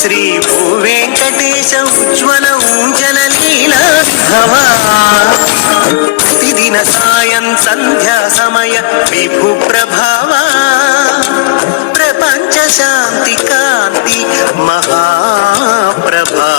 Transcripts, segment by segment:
శ్రీ వెంకటేశ ఉజ్వలం జనలీలా ప్రతిదిన సాయం సంధ్యా సమయ విభు ప్రభావా ప్రపంచ శాంతి కాంతి మహాప్రభా.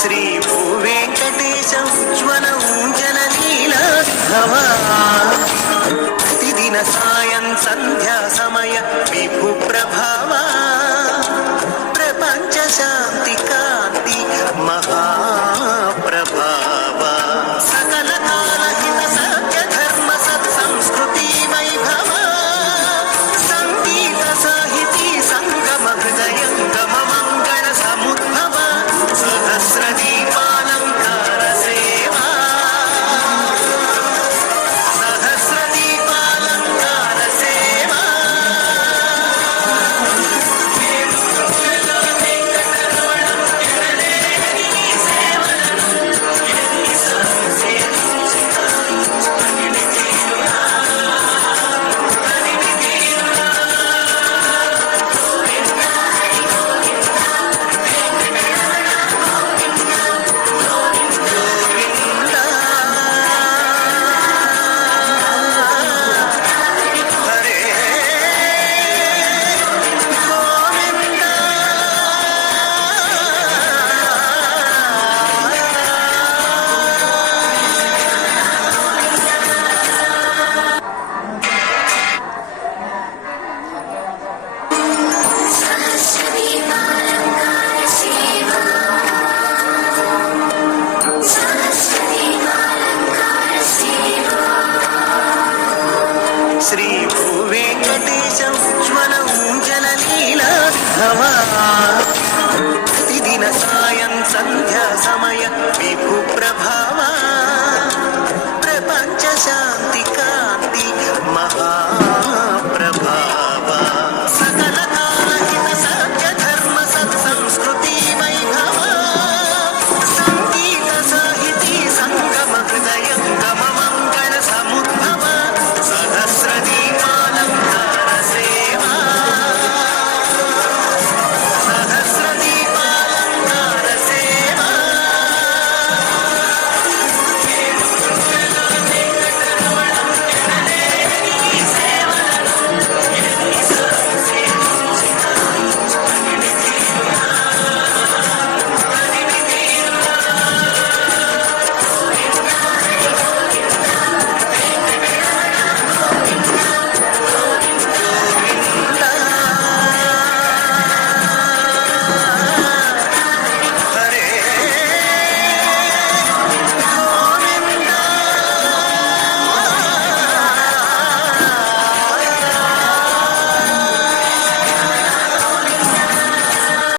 శ్రీ భూవేంకటేశ ఉజ్వలం జననీలా ప్రతిదిన సా Hello.